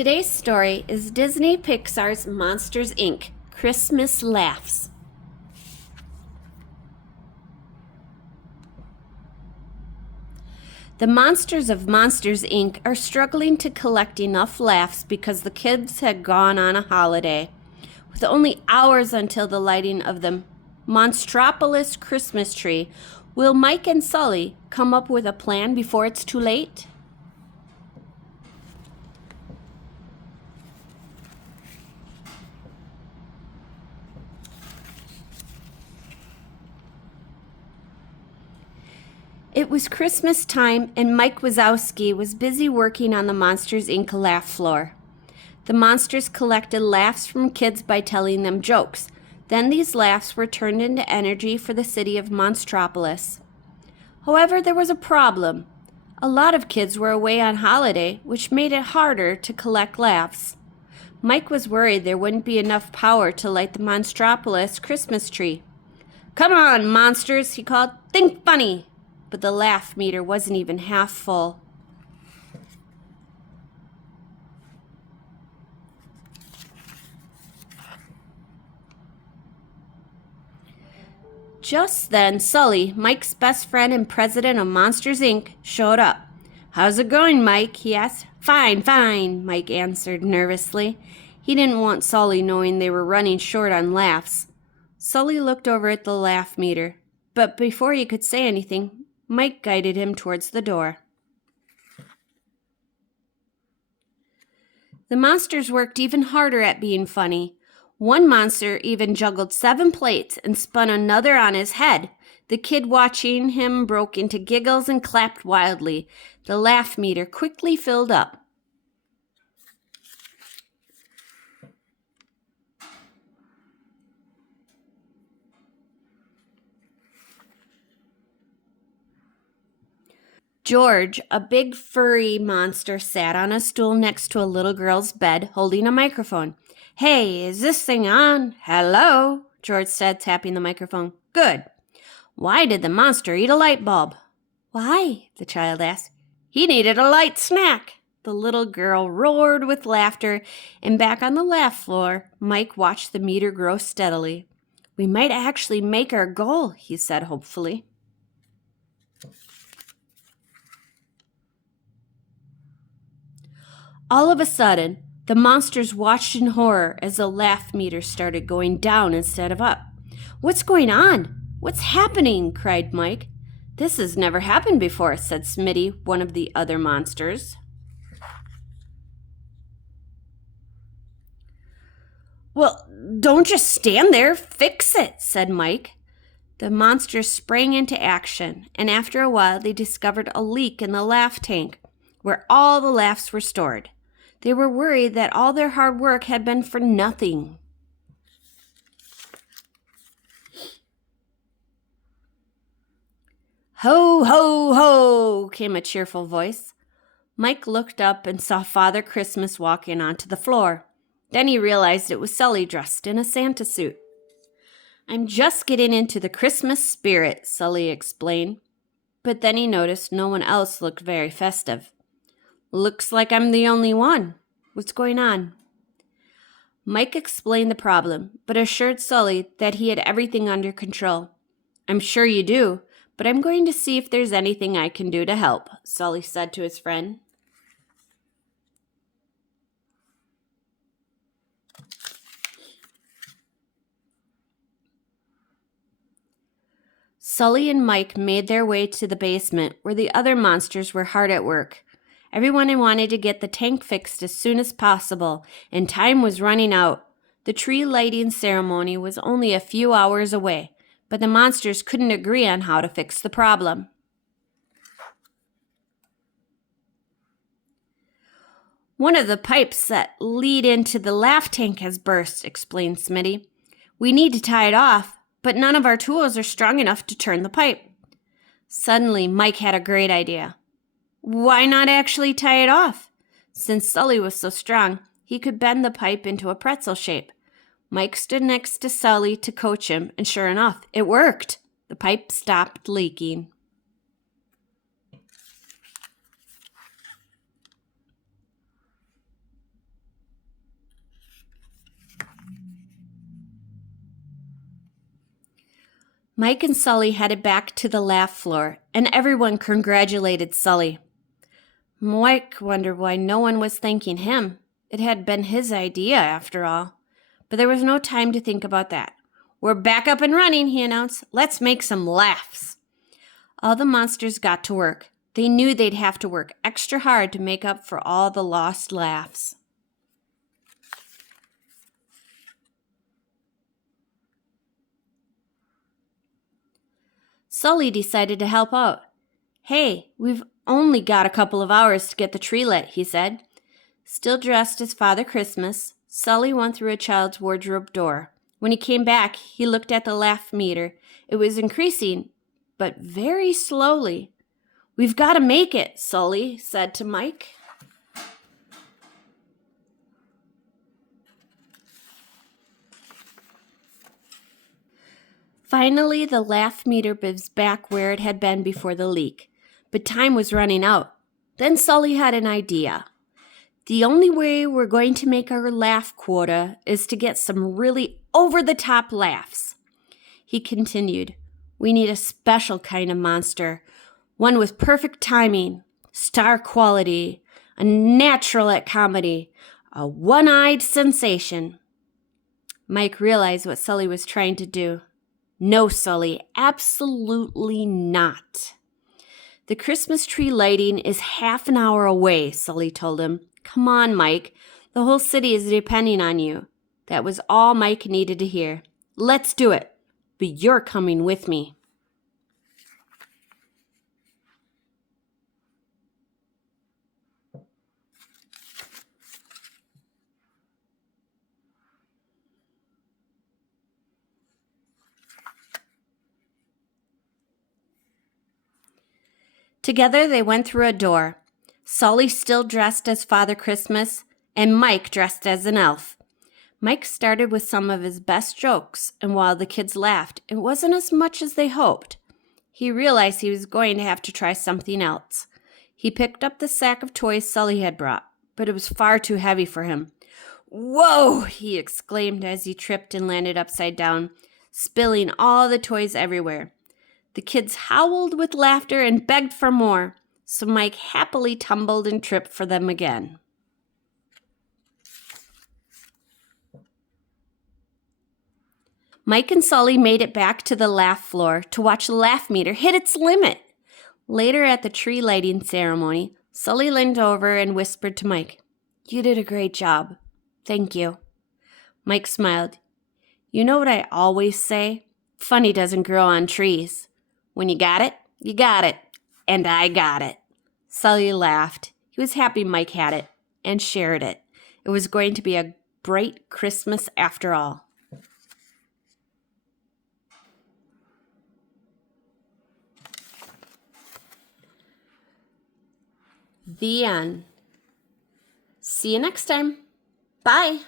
Today's story is Disney Pixar's Monsters, Inc. Christmas Laughs. The monsters of Monsters, Inc. are struggling to collect enough laughs because the kids had gone on a holiday. With only hours until the lighting of the Monstropolis Christmas tree, will Mike and Sully come up with a plan before it's too late? It was Christmas time, and Mike Wazowski was busy working on the Monsters, Inc. laugh floor. The monsters collected laughs from kids by telling them jokes. Then these laughs were turned into energy for the city of Monstropolis. However, there was a problem. A lot of kids were away on holiday, which made it harder to collect laughs. Mike was worried there wouldn't be enough power to light the Monstropolis Christmas tree. "Come on, monsters," he called. "Think funny." But the laugh meter wasn't even half full. Just then, Sully, Mike's best friend and president of Monsters, Inc., showed up. "How's it going, Mike?" he asked. "Fine, fine," Mike answered nervously. He didn't want Sully knowing they were running short on laughs. Sully looked over at the laugh meter, but before he could say anything, Mike guided him towards the door. The monsters worked even harder at being funny. One monster even juggled 7 plates and spun another on his head. The kid watching him broke into giggles and clapped wildly. The laugh meter quickly filled up. George, a big furry monster, sat on a stool next to a little girl's bed, holding a microphone. "Hey, is this thing on? Hello?" George said, tapping the microphone. "Good. Why did the monster eat a light bulb?" "Why?" the child asked. "He needed a light snack." The little girl roared with laughter, and back on the laugh floor, Mike watched the meter grow steadily. "We might actually make our goal," he said hopefully. All of a sudden, the monsters watched in horror as the laugh meter started going down instead of up. "What's going on? What's happening?" cried Mike. "This has never happened before," said Smitty, one of the other monsters. "Well, don't just stand there. Fix it," said Mike. The monsters sprang into action, and after a while they discovered a leak in the laugh tank, where all the laughs were stored. They were worried that all their hard work had been for nothing. "Ho, ho, ho," came a cheerful voice. Mike looked up and saw Father Christmas walking onto the floor. Then he realized it was Sully dressed in a Santa suit. "I'm just getting into the Christmas spirit," Sully explained. But then he noticed no one else looked very festive. "Looks like I'm the only one. What's going on?" Mike explained the problem, but assured Sully that he had everything under control. "I'm sure you do, but I'm going to see if there's anything I can do to help," Sully said to his friend. Sully and Mike made their way to the basement, where the other monsters were hard at work. Everyone wanted to get the tank fixed as soon as possible, and time was running out. The tree lighting ceremony was only a few hours away, but the monsters couldn't agree on how to fix the problem. "One of the pipes that lead into the laugh tank has burst," explained Smitty. "We need to tie it off, but none of our tools are strong enough to turn the pipe." Suddenly, Mike had a great idea. Why not actually tie it off? Since Sully was so strong, he could bend the pipe into a pretzel shape. Mike stood next to Sully to coach him, and sure enough, it worked. The pipe stopped leaking. Mike and Sully headed back to the laugh floor, and everyone congratulated Sully. Mike wondered why no one was thanking him. It had been his idea, after all. But there was no time to think about that. "We're back up and running," he announced. "Let's make some laughs." All the monsters got to work. They knew they'd have to work extra hard to make up for all the lost laughs. Sully decided to help out. "Hey, we've only got a couple of hours to get the tree lit," he said. Still dressed as Father Christmas, Sully went through a child's wardrobe door. When he came back, he looked at the laugh meter. It was increasing, but very slowly. "We've got to make it," Sully said to Mike. Finally, the laugh meter was back where it had been before the leak, but time was running out. Then Sully had an idea. "The only way we're going to make our laugh quota is to get some really over-the-top laughs." He continued, "We need a special kind of monster, one with perfect timing, star quality, a natural at comedy, a one-eyed sensation." Mike realized what Sully was trying to do. "No, Sully, absolutely not." "The Christmas tree lighting is half an hour away," Sully told him. "Come on, Mike. The whole city is depending on you." That was all Mike needed to hear. "Let's do it, but you're coming with me." Together they went through a door. Sully still dressed as Father Christmas, and Mike dressed as an elf. Mike started with some of his best jokes, and while the kids laughed, it wasn't as much as they hoped. He realized he was going to have to try something else. He picked up the sack of toys Sully had brought, but it was far too heavy for him. "Whoa!" he exclaimed as he tripped and landed upside down, spilling all the toys everywhere. The kids howled with laughter and begged for more, so Mike happily tumbled and tripped for them again. Mike and Sully made it back to the laugh floor to watch the laugh meter hit its limit. Later at the tree lighting ceremony, Sully leaned over and whispered to Mike, "You did a great job. Thank you." Mike smiled. "You know what I always say? Funny doesn't grow on trees. When you got it, you got it. And I got it." Sully laughed. He was happy Mike had it and shared it. It was going to be a bright Christmas after all. The end. See you next time. Bye.